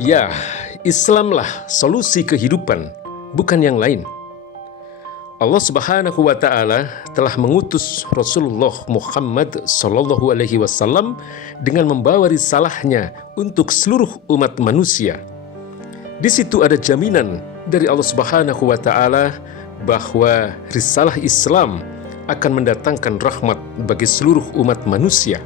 Ya, Islamlah solusi kehidupan, bukan yang lain. Allah Subhanahu wa Ta'ala telah mengutus Rasulullah Muhammad Sallallahu Alaihi Wasallam dengan membawa risalahnya untuk seluruh umat manusia. Di situ ada jaminan dari Allah Subhanahu wa Ta'ala bahwa risalah Islam akan mendatangkan rahmat bagi seluruh umat manusia.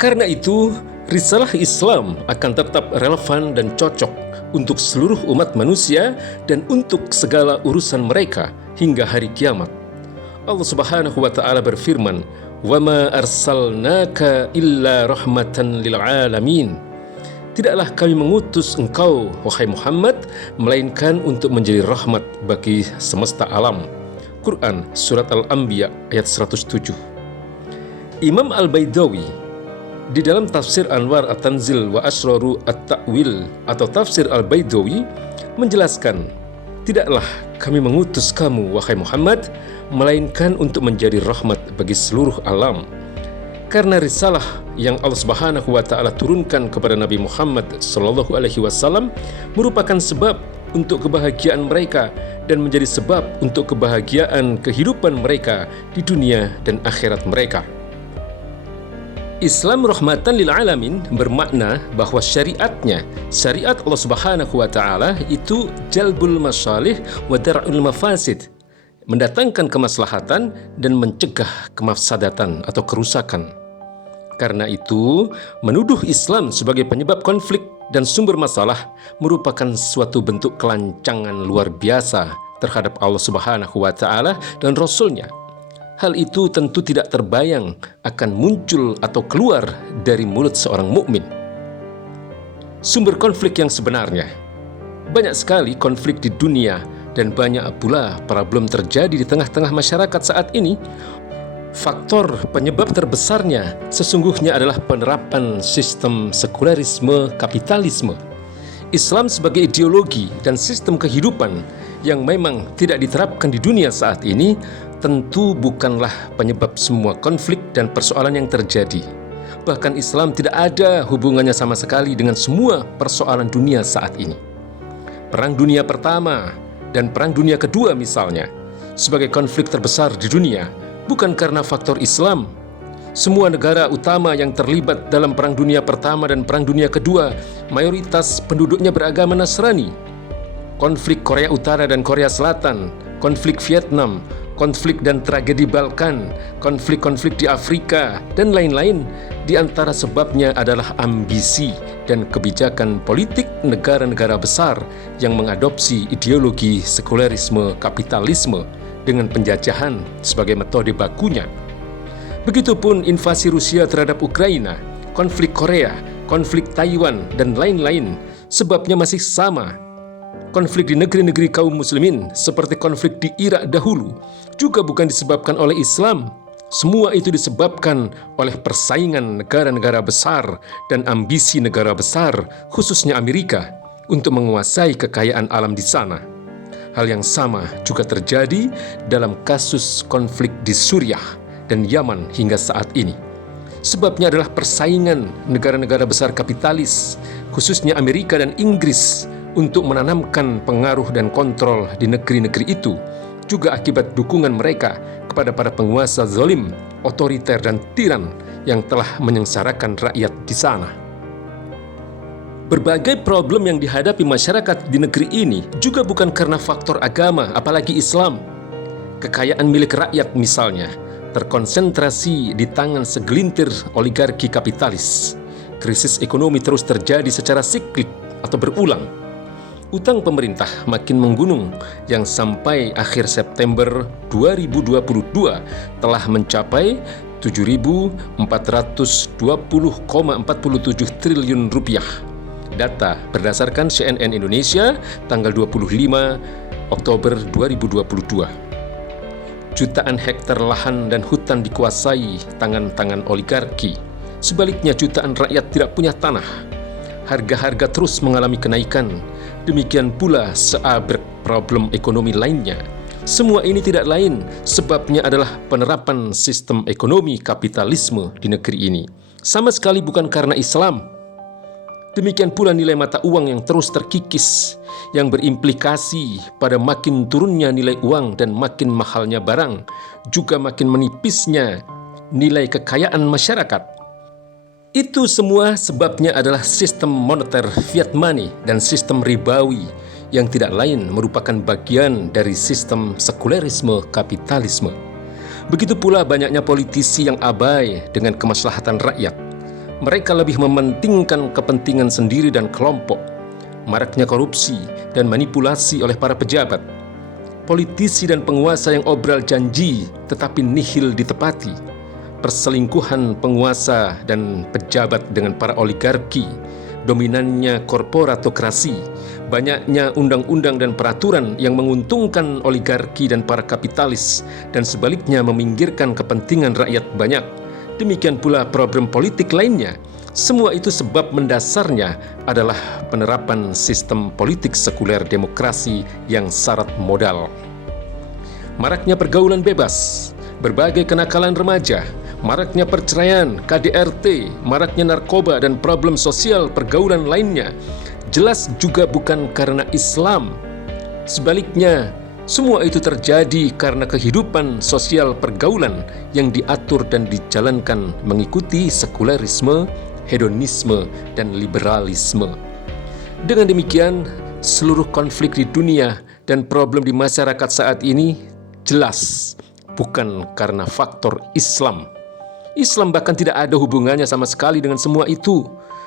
Karena itu, risalah Islam akan tetap relevan dan cocok untuk seluruh umat manusia dan untuk segala urusan mereka hingga hari kiamat. Allah Subhanahu wa Ta'ala berfirman, "Wa ma arsalnaka illa rahmatan lil alamin." Tidaklah kami mengutus engkau, wahai Muhammad, melainkan untuk menjadi rahmat bagi semesta alam. Quran Surat Al-Anbiya ayat 107. Imam Al-Baidawi di dalam tafsir Anwar At-Tanzil wa Asraru At-Ta'wil atau tafsir Al-Baidawi menjelaskan, tidaklah kami mengutus kamu, wahai Muhammad, melainkan untuk menjadi rahmat bagi seluruh alam. Karena risalah yang Allah Subhanahu wa Ta'ala turunkan kepada Nabi Muhammad Sallallahu Alaihi Wasallam merupakan sebab untuk kebahagiaan mereka dan menjadi sebab untuk kebahagiaan kehidupan mereka di dunia dan akhirat mereka. Islam rahmatan lil alamin bermakna bahwa syariat Allah Subhanahu wa Ta'ala itu jalbul masalih wa dar'ul mafasid, mendatangkan kemaslahatan dan mencegah kemafsadatan atau kerusakan. Karena itu, menuduh Islam sebagai penyebab konflik dan sumber masalah merupakan suatu bentuk kelancangan luar biasa terhadap Allah Subhanahu wa Ta'ala dan Rasul-Nya. Hal itu tentu tidak terbayang akan muncul atau keluar dari mulut seorang mukmin. Sumber konflik yang sebenarnya. Banyak sekali konflik di dunia dan banyak pula problem terjadi di tengah-tengah masyarakat saat ini. Faktor penyebab terbesarnya sesungguhnya adalah penerapan sistem sekularisme kapitalisme. Islam sebagai ideologi dan sistem kehidupan yang memang tidak diterapkan di dunia saat ini tentu bukanlah penyebab semua konflik dan persoalan yang terjadi. Bahkan Islam tidak ada hubungannya sama sekali dengan semua persoalan dunia saat ini. Perang Dunia Pertama dan Perang Dunia Kedua misalnya, sebagai konflik terbesar di dunia, bukan karena faktor Islam. Semua negara utama yang terlibat dalam Perang Dunia Pertama dan Perang Dunia Kedua, mayoritas penduduknya beragama Nasrani. Konflik Korea Utara dan Korea Selatan, konflik Vietnam, konflik dan tragedi Balkan, konflik-konflik di Afrika, dan lain-lain, di antara sebabnya adalah ambisi dan kebijakan politik negara-negara besar yang mengadopsi ideologi sekularisme kapitalisme dengan penjajahan sebagai metode bakunya. Begitupun invasi Rusia terhadap Ukraina, konflik Korea, konflik Taiwan, dan lain-lain, sebabnya masih sama. Konflik di negeri-negeri kaum muslimin seperti konflik di Irak dahulu juga bukan disebabkan oleh Islam. Semua itu disebabkan oleh persaingan negara-negara besar dan ambisi negara besar, khususnya Amerika, untuk menguasai kekayaan alam di sana. Hal yang sama juga terjadi dalam kasus konflik di Suriah dan Yaman hingga saat ini. Sebabnya adalah persaingan negara-negara besar kapitalis, khususnya Amerika dan Inggris, untuk menanamkan pengaruh dan kontrol di negeri-negeri itu, juga akibat dukungan mereka kepada para penguasa zalim, otoriter dan tiran yang telah menyengsarakan rakyat di sana. Berbagai problem yang dihadapi masyarakat di negeri ini juga bukan karena faktor agama, apalagi Islam. Kekayaan milik rakyat misalnya terkonsentrasi di tangan segelintir oligarki kapitalis. Krisis ekonomi terus terjadi secara siklik atau berulang. Utang pemerintah makin menggunung yang sampai akhir September 2022 telah mencapai 7.420,47 triliun rupiah. Data berdasarkan CNN Indonesia tanggal 25 Oktober 2022. Jutaan hektar lahan dan hutan dikuasai tangan-tangan oligarki. Sebaliknya jutaan rakyat tidak punya tanah. Harga-harga terus mengalami kenaikan. Demikian pula seabrek problem ekonomi lainnya. Semua ini tidak lain sebabnya adalah penerapan sistem ekonomi kapitalisme di negeri ini. Sama sekali bukan karena Islam. Demikian pula nilai mata uang yang terus terkikis, yang berimplikasi pada makin turunnya nilai uang dan makin mahalnya barang, juga makin menipisnya nilai kekayaan masyarakat. Itu semua sebabnya adalah sistem moneter fiat money dan sistem ribawi yang tidak lain merupakan bagian dari sistem sekulerisme kapitalisme. Begitu pula banyaknya politisi yang abai dengan kemaslahatan rakyat. Mereka lebih mementingkan kepentingan sendiri dan kelompok. Maraknya korupsi dan manipulasi oleh para pejabat. Politisi dan penguasa yang obral janji tetapi nihil ditepati. Perselingkuhan penguasa dan pejabat dengan para oligarki. Dominannya korporatokrasi. Banyaknya undang-undang dan peraturan yang menguntungkan oligarki dan para kapitalis, dan sebaliknya meminggirkan kepentingan rakyat banyak. Demikian pula problem politik lainnya. Semua itu sebab mendasarnya adalah penerapan sistem politik sekuler demokrasi yang syarat modal. Maraknya pergaulan bebas, berbagai kenakalan remaja, maraknya perceraian, KDRT, maraknya narkoba dan problem sosial pergaulan lainnya, jelas juga bukan karena Islam. Sebaliknya, semua itu terjadi karena kehidupan sosial pergaulan yang diatur dan dijalankan mengikuti sekulerisme, hedonisme, dan liberalisme. Dengan demikian, seluruh konflik di dunia dan problem di masyarakat saat ini jelas bukan karena faktor Islam. Islam bahkan tidak ada hubungannya sama sekali dengan semua itu.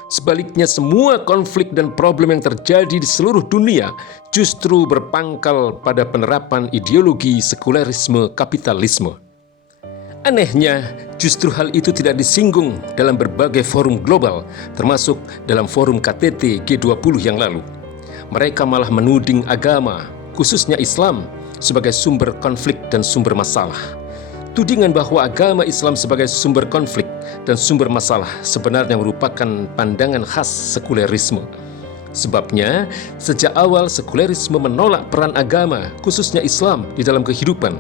Sebaliknya, semua konflik dan problem yang terjadi di seluruh dunia justru berpangkal pada penerapan ideologi sekulerisme kapitalisme. Anehnya, justru hal itu tidak disinggung dalam berbagai forum global, termasuk dalam forum KTT G20 yang lalu. Mereka malah menuding agama, khususnya Islam, sebagai sumber konflik dan sumber masalah. Tudingan bahwa agama Islam sebagai sumber konflik dan sumber masalah sebenarnya merupakan pandangan khas sekulerisme. Sebabnya, sejak awal sekulerisme menolak peran agama, khususnya Islam, di dalam kehidupan.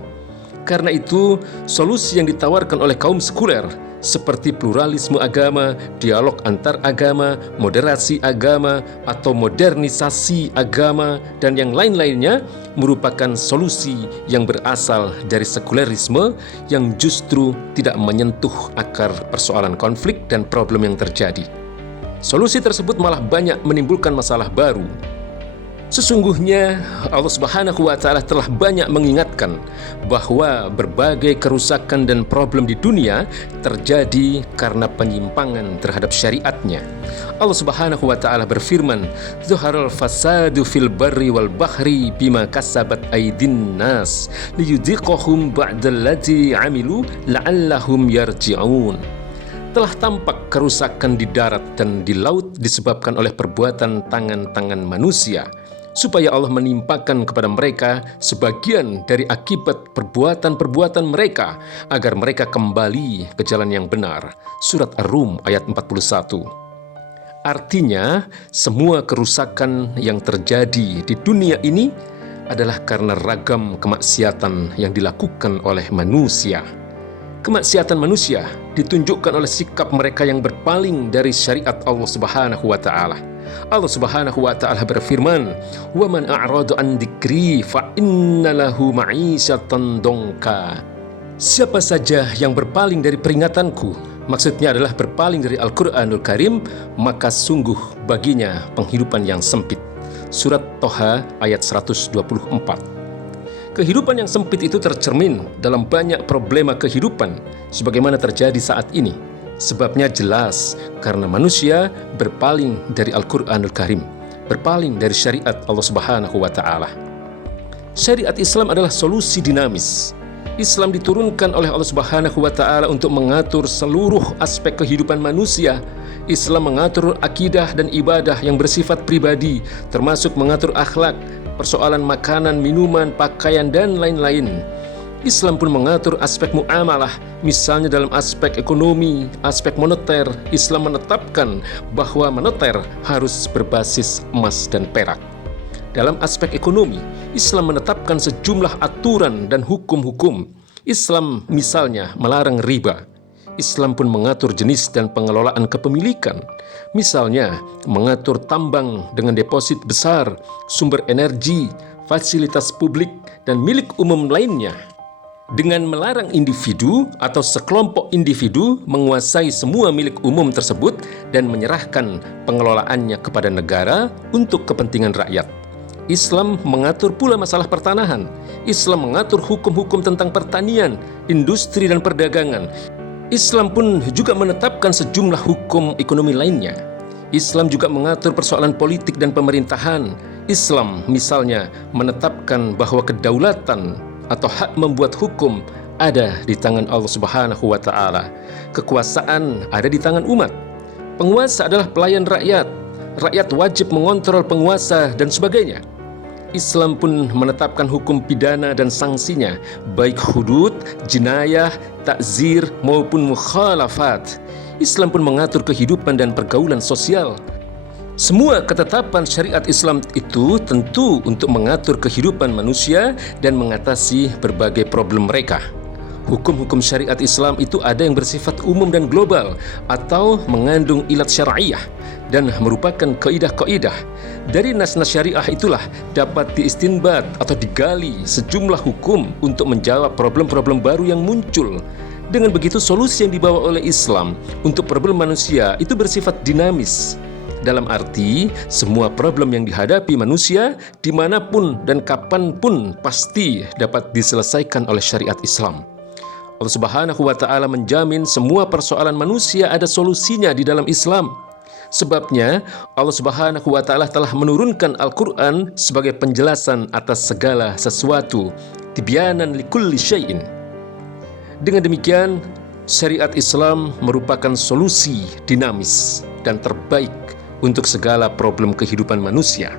Karena itu, solusi yang ditawarkan oleh kaum sekuler seperti pluralisme agama, dialog antar agama, moderasi agama, atau modernisasi agama, dan yang lain-lainnya merupakan solusi yang berasal dari sekulerisme yang justru tidak menyentuh akar persoalan konflik dan problem yang terjadi. Solusi tersebut malah banyak menimbulkan masalah baru. Sesungguhnya Allah Subhanahu wa Ta'ala telah banyak mengingatkan bahwa berbagai kerusakan dan problem di dunia terjadi karena penyimpangan terhadap syariatnya. Allah Subhanahu wa Ta'ala berfirman, "Zuharal fasadu fil barri wal bahri bima kasabat aydin nas liyudhiqahum ba'dallati 'amilu la'allahum yarji'un." Telah tampak kerusakan di darat dan di laut disebabkan oleh perbuatan tangan-tangan manusia, supaya Allah menimpakan kepada mereka sebagian dari akibat perbuatan-perbuatan mereka, agar mereka kembali ke jalan yang benar. Surat Ar-Rum ayat 41. Artinya, semua kerusakan yang terjadi di dunia ini adalah karena ragam kemaksiatan yang dilakukan oleh manusia. Kemaksiatan manusia ditunjukkan oleh sikap mereka yang berpaling dari syariat Allah Subhanahu wa Ta'ala. Allah Subhanahu wa Ta'ala berfirman, "Wa man a'rada an dzikri fa inna lahu ma'isyatan dongka." Siapa saja yang berpaling dari peringatanku, maksudnya adalah berpaling dari Al-Qur'anul Karim, maka sungguh baginya penghidupan yang sempit. Surat Toha ayat 124. Kehidupan yang sempit itu tercermin dalam banyak problema kehidupan sebagaimana terjadi saat ini. Sebabnya jelas, karena manusia berpaling dari Al-Quranul Karim, berpaling dari syariat Allah Subhanahu wa Ta'ala. Syariat Islam adalah solusi dinamis. Islam diturunkan oleh Allah Subhanahu wa Ta'ala untuk mengatur seluruh aspek kehidupan manusia. Islam mengatur akidah dan ibadah yang bersifat pribadi, termasuk mengatur akhlak, persoalan makanan, minuman, pakaian, dan lain-lain. Islam pun mengatur aspek muamalah, misalnya dalam aspek ekonomi, aspek moneter. Islam menetapkan bahwa moneter harus berbasis emas dan perak. Dalam aspek ekonomi, Islam menetapkan sejumlah aturan dan hukum-hukum. Islam misalnya melarang riba. Islam pun mengatur jenis dan pengelolaan kepemilikan. Misalnya, mengatur tambang dengan deposit besar, sumber energi, fasilitas publik, dan milik umum lainnya. Dengan melarang individu atau sekelompok individu menguasai semua milik umum tersebut dan menyerahkan pengelolaannya kepada negara untuk kepentingan rakyat. Islam mengatur pula masalah pertanahan. Islam mengatur hukum-hukum tentang pertanian, industri, dan perdagangan. Islam pun juga menetapkan sejumlah hukum ekonomi lainnya. Islam juga mengatur persoalan politik dan pemerintahan. Islam misalnya menetapkan bahwa kedaulatan atau hak membuat hukum ada di tangan Allah Subhanahu wa Ta'ala. Kekuasaan ada di tangan umat. Penguasa adalah pelayan rakyat. Rakyat wajib mengontrol penguasa dan sebagainya. Islam pun menetapkan hukum pidana dan sanksinya, baik hudud, jinayah, takzir maupun mukhalafat. Islam pun mengatur kehidupan dan pergaulan sosial. Semua ketetapan syariat Islam itu tentu untuk mengatur kehidupan manusia dan mengatasi berbagai problem mereka. Hukum-hukum syariat Islam itu ada yang bersifat umum dan global atau mengandung ilat syar'iyah dan merupakan kaidah-kaidah. Dari nas-nas syariah itulah dapat diistinbat atau digali sejumlah hukum untuk menjawab problem-problem baru yang muncul. Dengan begitu, solusi yang dibawa oleh Islam untuk problem manusia itu bersifat dinamis. Dalam arti, semua problem yang dihadapi manusia dimanapun dan kapanpun pasti dapat diselesaikan oleh syariat Islam. Allah Subhanahu wa Ta'ala menjamin semua persoalan manusia ada solusinya di dalam Islam. Sebabnya, Allah Subhanahu wa Ta'ala telah menurunkan Al-Quran sebagai penjelasan atas segala sesuatu, tibyanan likulli syai'in. Dengan demikian, syariat Islam merupakan solusi dinamis dan terbaik untuk segala problem kehidupan manusia.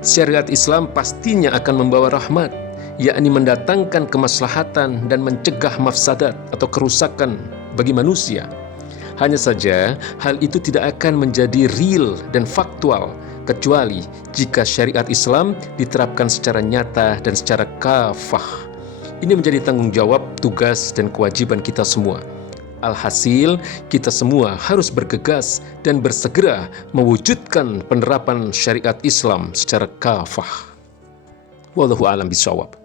Syariat Islam pastinya akan membawa rahmat, yakni mendatangkan kemaslahatan dan mencegah mafsadat atau kerusakan bagi manusia. Hanya saja, hal itu tidak akan menjadi real dan faktual kecuali jika syariat Islam diterapkan secara nyata dan secara kafah. Ini menjadi tanggung jawab, tugas, dan kewajiban kita semua. Alhasil, kita semua harus bergegas dan bersegera mewujudkan penerapan syariat Islam secara kafah. Wallahu a'lam bishawab.